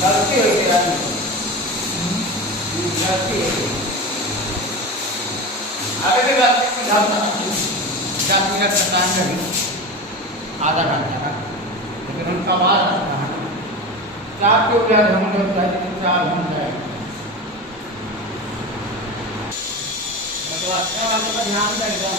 गलती हुई तेरा गलती है आगे भी गलती में डालना 10 मिनट का टाइम लगे आधा घंटा का लेकिन उनका बाहर रखना है 4 के ऊपर हम लोग चाहिए 4 घंटे तो अच्छा बात का ध्यान रखना